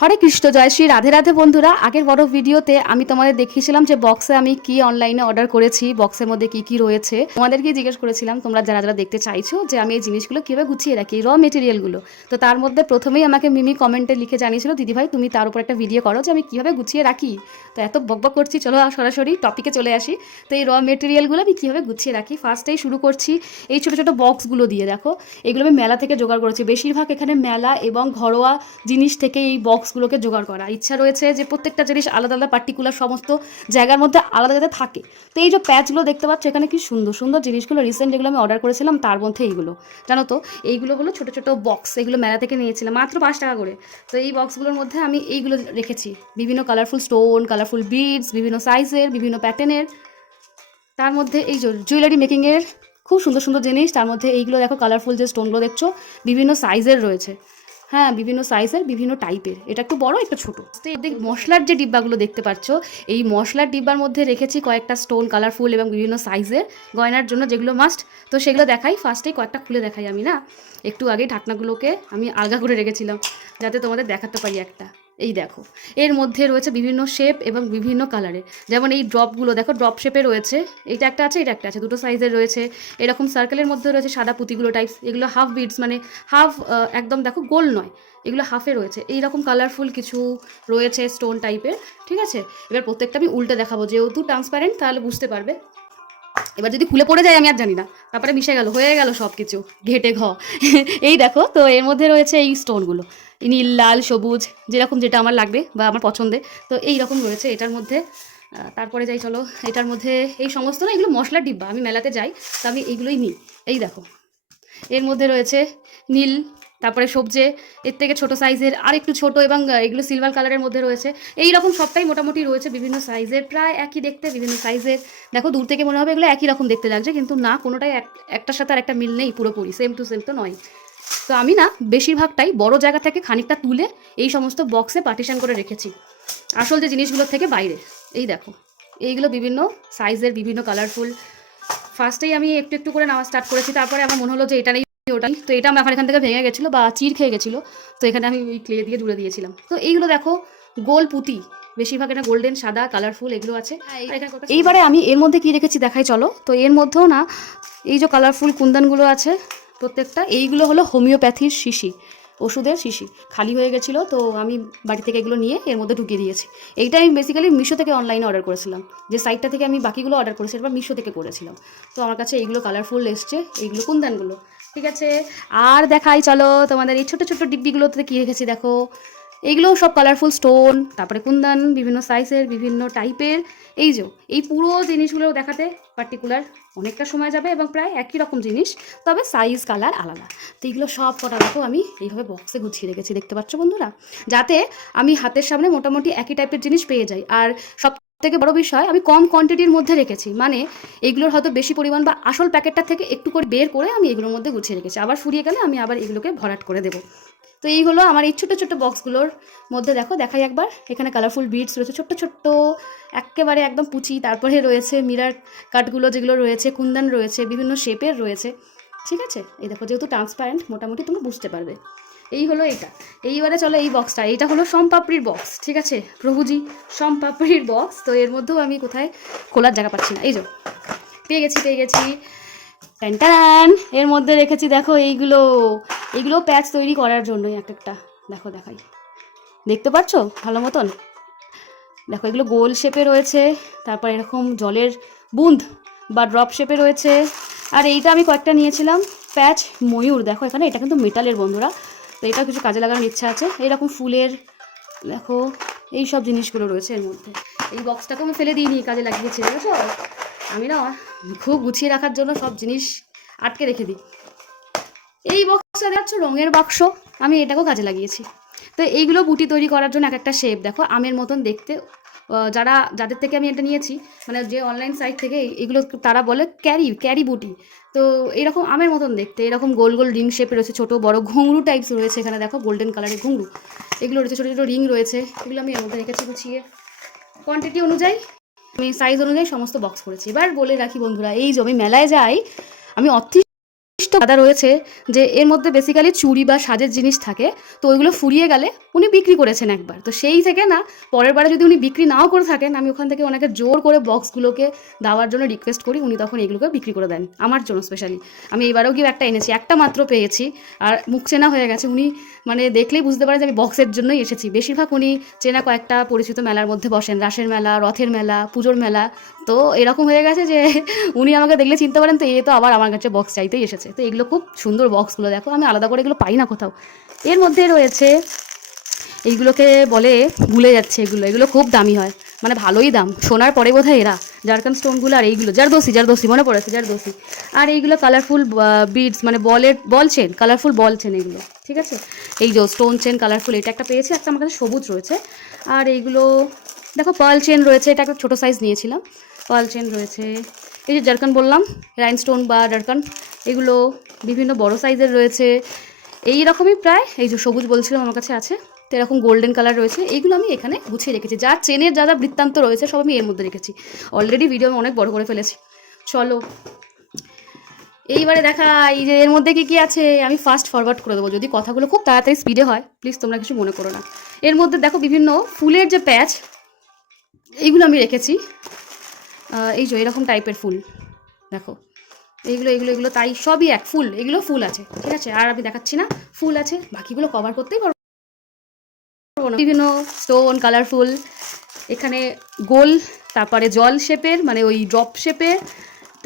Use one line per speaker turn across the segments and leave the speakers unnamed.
হরে কৃষ্ণ, জয় শ্রী রাধে রাধে বন্ধুরা। আগের বড় ভিডিওতে আমি তোমাদের দেখিয়েছিলাম যে বক্সে আমি কি অনলাইনে অর্ডার করেছি, বক্সের মধ্যে কি কি রয়েছে। তোমাদেরকে জিজ্ঞেস করেছিলাম, তোমরা যারা যারা দেখতে চাইছো যে আমি এই জিনিসগুলো কীভাবে গুছিয়ে রাখি র মেটেরিয়ালগুলো তো তার মধ্যে প্রথমেই আমাকে মিমি কমেন্টে লিখে জানিয়েছিল দিদিভাই তুমি তার উপর একটা ভিডিও করো যে আমি কীভাবে গুছিয়ে রাখি। তো এত বকবক করছি, চলো সরাসরি টপিকে চলে আসি। তো এই র মেটেরিয়ালগুলো আমি কীভাবে গুছিয়ে রাখি? ফার্স্টেই শুরু করছি এই ছোটো ছোটো বক্সগুলো দিয়ে, দেখো। এগুলো আমি মেলা থেকে জোগাড় করেছি। বেশিরভাগ এখানে মেলা এবং ঘরোয়া জিনিস থেকে এই বক্সগুলোকে জোগাড় করা। ইচ্ছা রয়েছে যে প্রত্যেকটা জিনিস আলাদা আলাদা পার্টিকুলার সমস্ত জায়গার মধ্যে আলাদা আলাদা থাকে। তো এই যে প্যাচগুলো দেখতে পাচ্ছ, এখানে কি সুন্দর সুন্দর জিনিসগুলো রিসেন্ট যেগুলো আমি অর্ডার করেছিলাম, তার মধ্যে এইগুলো। জানো তো, এইগুলো হলো ছোটো ছোটো বক্স, এগুলো মেলা থেকে নিয়েছিলাম, মাত্র পাঁচ টাকা করে। তো এই বক্সগুলোর মধ্যে আমি এইগুলো রেখেছি। বিভিন্ন কালারফুল স্টোন কালারফুল বিডস বিভিন্ন সাইজের বিভিন্ন প্যাটার্নের তার মধ্যে এই জুয়েলারি মেকিংয়ের খুব সুন্দর সুন্দর জিনিস। তার মধ্যে এইগুলো দেখো কালারফুল যে স্টোনগুলো দেখছ, বিভিন্ন সাইজের রয়েছে। হ্যাঁ বিভিন্ন সাইজের বিভিন্ন টাইপের এটা একটু বড় একটা ছোটো। মশলার যে ডিব্বাগুলো দেখতে পাচ্ছ এই মশলার ডিব্বার মধ্যে রেখেছি কয়েকটা স্টোন কালারফুল এবং বিভিন্ন সাইজের গয়নার জন্য যেগুলো মাস্ট তো সেগুলো দেখাই। ফার্স্টেই কয়েকটা খুলে দেখাই আমি, না? একটু আগে ঢাকনাগুলোকে আমি আলগা করে রেখেছিলাম, যাতে তোমাদের দেখাতে পারি একটা। এই দেখো, এর মধ্যে রয়েছে বিভিন্ন শেপ এবং বিভিন্ন কালারের যেমন এই ড্রপগুলো দেখো ড্রপ শেপে রয়েছে এইটা একটা আছে, এটা একটা আছে, দুটো সাইজের রয়েছে। এরকম সার্কেলের মধ্যে রয়েছে সাদা পুঁতিগুলো টাইপস এগুলো হাফ বিডস মানে হাফ একদম দেখো গোল নয়, এগুলো হাফে রয়েছে। এই রকম কালারফুল কিছু রয়েছে স্টোন টাইপের ঠিক আছে? এবার প্রত্যেকটা আমি উল্টে দেখাবো, যেহেতু ট্রান্সপারেন্ট তাহলে বুঝতে পারবে। এবার যদি খুলে পড়ে যায়, আমি আর জানি না। তারপরে মিশে গেল, হয়ে গেল সব কিছু ঘেটে ঘ। এই দেখো, তো এর মধ্যে রয়েছে এই স্টোনগুলো নীল, লাল, সবুজ, যেরকম যেটা আমার লাগবে বা আমার পছন্দের। তো এই রকম রয়েছে এটার মধ্যে। তারপরে যাই, চলো। এটার মধ্যে এই সমস্ত না, এগুলো মশলার ডিব্বা, আমি মেলাতে যাই, তো আমি এইগুলোই নিই। এই দেখো। এর মধ্যে রয়েছে নীল, তারপরে সবজে, এর থেকে ছোট সাইজের আর একটু ছোট এবং এগুলো সিলভার কালারের মধ্যে রয়েছে। এই রকম সবটাই মোটামুটি রয়েছে বিভিন্ন সাইজের, প্রায় একই দেখতে, বিভিন্ন সাইজের। দেখো, দূর থেকে মনে হবে এগুলো একই রকম দেখতে লাগছে, কিন্তু না, কোনোটাই এক, একটার সাথে আর একটা মিল নেই পুরোপুরি সেম টু সেম তো নয়। তো আমি না বেশিরভাগটাই বড় জায়গা থেকে খানিকটা তুলে এই সমস্ত বক্সে পার্টিশন করে রেখেছি। আসল যে জিনিসগুলোর থেকে বাইরে এই দেখো এইগুলো বিভিন্ন সাইজের বিভিন্ন কালারফুল ফার্স্টেই আমি একটু একটু করে নেওয়া স্টার্ট করেছি তারপরে আমার মনে হলো যে এটা নেই ওটাই তো এটা আমার এখান থেকে ভেঙে গেছিল বা চির খেয়ে গেছিল তো এখানে আমি ওই ক্লে দিয়ে জুড়ে দিয়েছিলাম। তো এইগুলো দেখো গোল পুঁতি বেশিরভাগ এটা গোল্ডেন সাদা কালারফুল এগুলো আছে। কত- এইবারে আমি এর মধ্যে কি রেখেছি দেখাই চলো। তো এর মধ্যেও না এই যে কালারফুল কুন্দনগুলো আছে প্রত্যেকটা, এইগুলো হলো হোমিওপ্যাথির শিশি, ওষুধের শিশি। খালি হয়ে গেছিল, তো আমি বাড়ি থেকে এগুলো নিয়ে এর মধ্যে ঢুকিয়ে দিয়েছি। এইটা আমি বেসিক্যালি মিশো থেকে অনলাইনে অর্ডার করেছিলাম। যে সাইটটা থেকে আমি বাকিগুলো অর্ডার করেছি এবার মিশো থেকে করেছিলাম। তো আমার কাছে এইগুলো কালারফুল এসছে, এইগুলো কুন্দানগুলো ঠিক আছে, আর দেখাই, চলো তোমাদের এই ছোটো ছোটো ডিব্বিগুলোতে কী রেখেছি দেখো। এইগুলো সব কালারফুল স্টোন তারপরে কুন্দান, বিভিন্ন সাইজের বিভিন্ন টাইপের এই যে, এই পুরো জিনিসগুলো দেখাতে পার্টিকুলার অনেকটা সময় যাবে এবং প্রায় একই রকম জিনিস, তবে সাইজ কালার আলাদা। তো এইগুলো সব কটা দেখো আমি এইভাবে বক্সে গুছিয়ে রেখেছি, দেখতে পাচ্ছ বন্ধুরা? যাতে আমি হাতের সামনে মোটামুটি একই টাইপের জিনিস পেয়ে যাই। আর সব থেকে বড় বিষয়, আমি কম কোয়ান্টিটির মধ্যে রেখেছি। মানে এগুলোর হয়তো বেশি পরিমাণ বা আসল প্যাকেটটা থেকে একটু করে বের করে আমি এগুলোর মধ্যে গুছিয়ে রেখেছি। আবার ফুরিয়ে গেলে আমি আবার এগুলোকে ভরাট করে দেবো। তো এই হলো আমার এই ছোটো ছোটো বক্সগুলোর মধ্যে দেখো, দেখাই একবার। এখানে কালারফুল বিডস রয়েছে, ছোট্ট ছোট্ট, একেবারে একদম পুচি। তারপরে রয়েছে মিরার কাটগুলো যেগুলো রয়েছে, কুন্দান রয়েছে, বিভিন্ন শেপের রয়েছে। ঠিক আছে? এই দেখো, যেহেতু ট্রান্সপারেন্ট মোটামুটি তুমি বুঝতে পারবে। এই হলো এটা। এইবারে চলো এই বক্সটা এইটা হলো সোমপাপড়ির বক্স ঠিক আছে? প্রভুজি সোমপাপড়ির বক্স তো এর মধ্যেও আমি কোথায়? খোলার জায়গা পাচ্ছি না। এই যে, পেয়ে গেছি পেয়ে গেছি। ট্যান এর মধ্যে রেখেছি, দেখো এইগুলো। এইগুলো প্যাচ তৈরি করার জন্যই এক একটা। দেখো, দেখাই। দেখতে পাচ্ছ? ভালো মতন? দেখো, এগুলো গোল শেপে রয়েছে। তারপর এরকম জলের বুঁদ বা ড্রপ শেপে রয়েছে। আর এইটা আমি কয়েকটা নিয়েছিলাম। প্যাচ ময়ূর। দেখো, এখানে এটা কিন্তু মেটালের বন্ধুরা। তো এটা কিছু কাজে লাগানোর ইচ্ছা আছে। এরকম ফুলের, দেখো, এই সব জিনিসগুলো রয়েছে এর মধ্যে। এই বক্সটাকে আমি ফেলে দিইনি, কাজে লাগিয়েছি বুঝেছ আমি না খুব গুছিয়ে রাখার জন্য সব জিনিস আটকে রেখে দিই। এই বক্সটা দেখছ রঙের বাক্স আমি এটাকেও কাজে লাগিয়েছি। তো এইগুলো বুটি তৈরি করার জন্য এক একটা শেপ দেখো, আমের মতন দেখতে। যারা, যাদের থেকে আমি এটা নিয়েছি মানে যে অনলাইন সাইট থেকে এগুলো তারা বলে ক্যারি ক্যারি বুটি। তো এরকম আমের মতন দেখতে, এরকম গোল গোল রিং শেপে রয়েছে, ছোট, বড় ঘুংরু টাইপস রয়েছে এখানে, দেখো গোল্ডেন কালারের ঘুংরু। এগুলো রয়েছে, ছোটো ছোটো রিং রয়েছে, এগুলো আমি এর মধ্যে রেখেছি গুছিয়ে। কোয়ান্টিটি অনুযায়ী, আমি সাইজ অনুযায়ী সমস্ত বক্স করেছি। এবার বলে রাখি বন্ধুরা, এই যে আমি মেলায় যাই, আমি অতিষ্ঠ দাদা রয়েছে যে এর মধ্যে বেসিক্যালি চুড়ি বা সাজের জিনিস থাকে, তো ওইগুলো ফুরিয়ে গেলে উনি বিক্রি করেছেন একবার। তো সেই থেকে না, পরের বারে যদি উনি বিক্রি নাও করে থাকেন, আমি ওখান থেকে ওনাকে জোর করে বক্সগুলোকে দেওয়ার জন্য রিকোয়েস্ট করি, উনি তখন এগুলোকে বিক্রি করে দেন, আমার জন্য স্পেশালি আমি এবারেও গিয়ে একটা এনেছি, একটা মাত্র পেয়েছি, আর মুখ চেনা হয়ে গেছে, উনি মানে দেখলেই বুঝতে পারে যে আমি বক্সের জন্যই এসেছি। বেশিরভাগ উনি চেনা কয়েকটা পরিচিত মেলার মধ্যে বসেন, রাসের মেলা, রথের মেলা, পুজোর মেলা, তো এরকম হয়ে গেছে যে উনি আমাকে দেখলে চিনতে পারেন, তো এ তো আবার আমার কাছে বক্স চাইতেই এসেছে। তো এগুলো খুব সুন্দর বক্সগুলো। দেখো, আমি আলাদা করে এগুলো পাই না কোথাও। এর মধ্যে রয়েছে, এইগুলোকে বলে ভুলে যাচ্ছে এগুলো। এগুলো খুব দামি হয়। মানে ভালোই দাম। সোনার পরে বোধ হয় এরা। জারকান স্টোনগুলো আর এইগুলো। জারদোসি জারদোসি, মনে পড়েছে, জারদোসি। আর এইগুলো কালারফুল বিডস মানে বলের, ball chain colourful ball chain এগুলো ঠিক আছে? এই যে স্টোন চেন কালারফুল এটা একটা পেয়েছি। একটা আমার কাছে সবুজ রয়েছে। আর এইগুলো, দেখো পার্ল চেন রয়েছে। এটা একটা ছোটো সাইজ নিয়েছিলাম। পার্ল চেন রয়েছে। এই যে জারকান বললাম রাইনস্টোন বা ডারকান এগুলো বিভিন্ন বড় সাইজের রয়েছে। এই রকমই প্রায়, এই যে সবুজ বলছিলাম আমার কাছে আছে, তো এরকম গোল্ডেন কালার রয়েছে। এইগুলো আমি এখানে গুছিয়ে রেখেছি। যা চেনের যা যা বৃত্তান্ত রয়েছে, সব আমি এর মধ্যে রেখেছি। অলরেডি ভিডিও আমি অনেক বড় করে ফেলেছি। চলো, এইবারে দেখা, এই যে এর মধ্যে কি কি আছে, আমি ফাস্ট ফরওয়ার্ড করে দেবো। যদি কথাগুলো খুব তাড়াতাড়ি স্পিডে হয় প্লিজ তোমরা কিছু মনে করো না। এর মধ্যে দেখো বিভিন্ন ফুলের যে প্যাচ এইগুলো আমি রেখেছি। এই যে, এরকম টাইপের ফুল। দেখো, এইগুলো এগুলো এগুলো তাই সবই এক ফুল, এগুলো ফুল আছে, ঠিক আছে? আর আমি দেখাচ্ছি না, ফুল আছে, বাকিগুলো কভার করতেই পারব বিভিন্ন স্টোন কালারফুল এখানে গোল, তারপরে জল শেপের মানে ওই ড্রপ শেপের,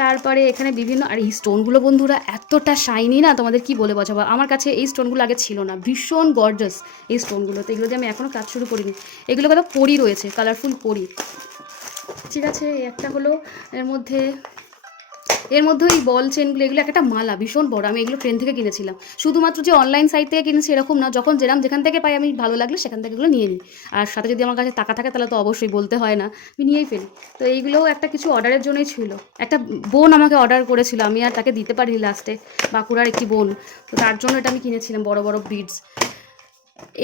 তারপরে এখানে বিভিন্ন, আর এই স্টোনগুলো বন্ধুরা এতটা শাইনি না, তোমাদের কি বলে বোঝাবো? আমার কাছে এই স্টোনগুলো আগে ছিল না, ভীষণ গর্জাস এই স্টোনগুলো তো এগুলো দিয়ে আমি এখনও কাজ শুরু করিনি। এগুলো কত পরি রয়েছে কালারফুল পরি। ঠিক আছে একটা হলো, এর মধ্যে এর মধ্যে ওই বল চেনগুলো এগুলো একটা মালা, ভীষণ বড়, আমি এগুলো ট্রেন থেকে কিনেছিলাম। শুধুমাত্র যে অনলাইন সাইট থেকে কিনেছি এরকম না, যখন যেরাম যেখান থেকে পাই আমি ভালো লাগলে সেখান থেকে এগুলো নিয়ে নিই। আর সাথে যদি আমার কাছে টাকা থাকে, তাহলে তো অবশ্যই বলতে হয় না, আমি নিয়েই ফেলি। তো এইগুলোও একটা কিছু অর্ডারের জন্যই ছিল। একটা বোন আমাকে অর্ডার করেছিল, আমি আর তাকে দিতে পারিনি লাস্টে বাঁকুড়ার একটি বোন। তো তার জন্য এটা আমি কিনেছিলাম, বড় বড় বিডস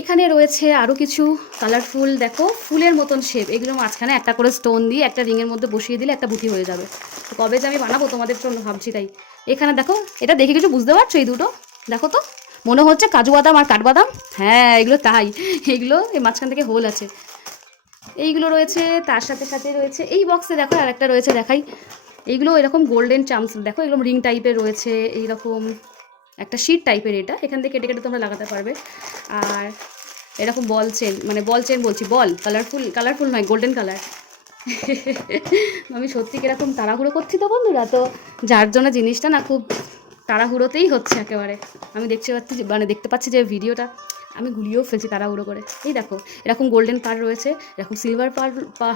এখানে রয়েছে আরও কিছু কালারফুল দেখো, ফুলের মতন শেপ এগুলো মাঝখানে একটা করে স্টোন দিয়ে একটা রিংয়ের মধ্যে বসিয়ে দিলে একটা বুটি হয়ে যাবে। তো কবে যে আমি বানাবো তোমাদের জন্য ভাবছি তাই। এখানে দেখো, এটা দেখে কিছু বুঝতে পারছ এই দুটো? দেখো তো, মনে হচ্ছে কাজু বাদাম আর কাঠবাদাম? হ্যাঁ এগুলো তাই। এগুলো এই মাঝখান থেকে হোল আছে। এইগুলো রয়েছে, তার সাথে সাথে রয়েছে, এই বক্সে দেখো আর একটা রয়েছে দেখাই। এইগুলো এরকম গোল্ডেন চামস দেখো এরকম রিং টাইপের রয়েছে, এইরকম একটা শিট টাইপের এটা, এখান থেকে কেটে কেটে তোমরা লাগাতে পারবে। আর এরকম বল চেন মানে বল চেন বলছি বল কালারফুল কালারফুল নয় গোল্ডেন কালার আমি সত্যি কীরকম তাড়াহুড়ো করছি তো বন্ধুরা? তো যার জন্য জিনিসটা না খুব তাড়াহুড়োতেই হচ্ছে একেবারে। আমি দেখতে পাচ্ছি মানে দেখতে পাচ্ছি যে ভিডিওটা, আমি গুলিয়েও ফেলছি তাড়াহুড়ো করে। এই দেখো, এরকম গোল্ডেন পার রয়েছে, এরকম সিলভার পার পা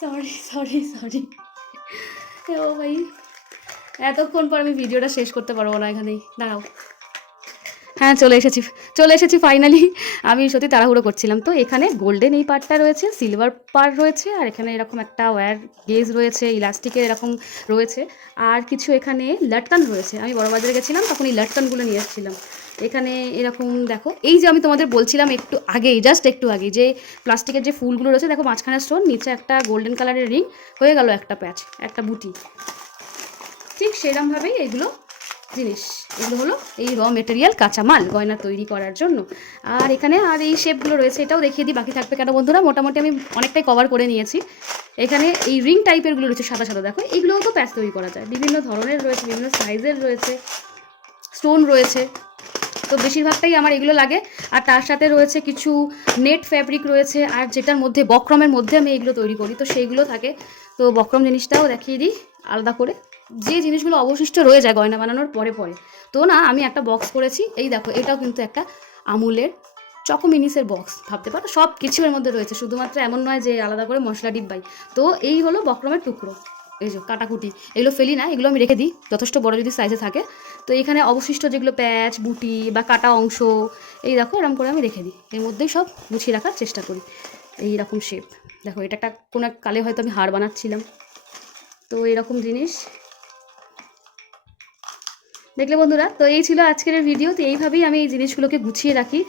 সরি সরি সরি ও ভাই এতক্ষণ পর আমি ভিডিওটা শেষ করতে পারব না এখানেই। দাঁড়াও। হ্যাঁ চলে এসেছি। চলে এসেছি ফাইনালি আমি সত্যি তাড়াহুড়ো করছিলাম। তো এখানে গোল্ডেন এই পার্টটা রয়েছে সিলভার পার রয়েছে, আর এখানে এরকম একটা ওয়্যার গেজ রয়েছে ইলাস্টিকের এরকম রয়েছে। আর কিছু এখানে লটকান রয়েছে। আমি বড়বাজারে গেছিলাম, তখন এই লটকানগুলো নিয়ে এসেছিলাম এখানে এরকম, দেখো, এই যে আমি তোমাদের বলছিলাম একটু আগেই জাস্ট একটু আগে যে প্লাস্টিকের যে ফুলগুলো রয়েছে, দেখো, মাঝখানে স্টোন নিচে একটা গোল্ডেন কালারের রিং হয়ে গেল একটা প্যাচ একটা বুটি। ঠিক সেরমভাবেই এগুলো জিনিস। এগুলো হলো এই র মেটেরিয়াল কাঁচামাল গয়না তৈরি করার জন্য। আর এখানে আর এই শেপগুলো রয়েছে, এটাও দেখিয়ে দিই, বাকি থাকবে কেন বন্ধুরা? মোটামুটি আমি অনেকটাই কভার করে নিয়েছি। এখানে এই রিং টাইপেরগুলো রয়েছে, সাদা সাদা। দেখো, এগুলোও তো প্যাচ তৈরি করা যায়। বিভিন্ন ধরনের রয়েছে, বিভিন্ন সাইজের রয়েছে স্টোন রয়েছে। তো বেশিরভাগটাই আমার এগুলো লাগে। আর তার সাথে রয়েছে কিছু নেট ফ্যাব্রিক রয়েছে, আর যেটার মধ্যে বক্রমের মধ্যে আমি এগুলো তৈরি করি। তো সেইগুলো থাকে। তো বক্রম জিনিসটাও দেখিয়ে দিই। আলাদা করে। যে জিনিসগুলো অবশিষ্ট রয়ে যায় গয়না বানানোর পরে পরে। তো না, আমি একটা বক্স করেছি। এই দেখো, এটাও কিন্তু একটা আমুলের চকো মিনিসের বক্স ভাবতে পারো? সব কিছু এর মধ্যে রয়েছে, শুধুমাত্র এমন নয় যে আলাদা করে মশলা ডিব্বাই তো এই হলো বক্রমের টুকরো। এই যে কাটাকুটি, এগুলো ফেলি না, এগুলো আমি রেখে দিই, যথেষ্ট বড় যদি সাইজে থাকে। তো এখানে অবশিষ্ট যেগুলো প্যাচ বুটি বা কাটা অংশ, এই দেখো এরকম করে আমি রেখে দিই। এর মধ্যেই সব গুছিয়ে রাখার চেষ্টা করি। এই রকম শেপ দেখো, এটা একটা কোনো এক কালে হয়তো আমি হার বানাচ্ছিলাম। তো এরকম জিনিস। দেখলে বন্ধুরা, তো এই ছিল আজকের ভিডিও তো এইভাবেই আমি এই জিনিসগুলোকে গুছিয়ে রাখি।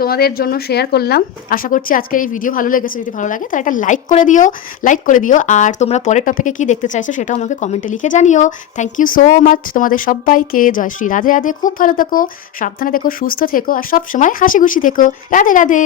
তোমাদের জন্য শেয়ার করলাম। আশা করছি আজকে এই ভিডিও ভালো লেগেছে, যদি ভালো লাগে, তাহলে একটা লাইক করে দিও লাইক করে দিও। আর তোমরা পরের টপিকে কি দেখতে চাইছো, সেটাও আমাকে কমেন্টে লিখে জানিও। থ্যাংক ইউ সো মাচ তোমাদের সবাইকে। জয় শ্রী রাধে রাধে। খুব ভালো থেকো, সাবধানে থেকো, সুস্থ থেকো, আর সব সময় হাসি খুশি থেকো। রাধে রাধে।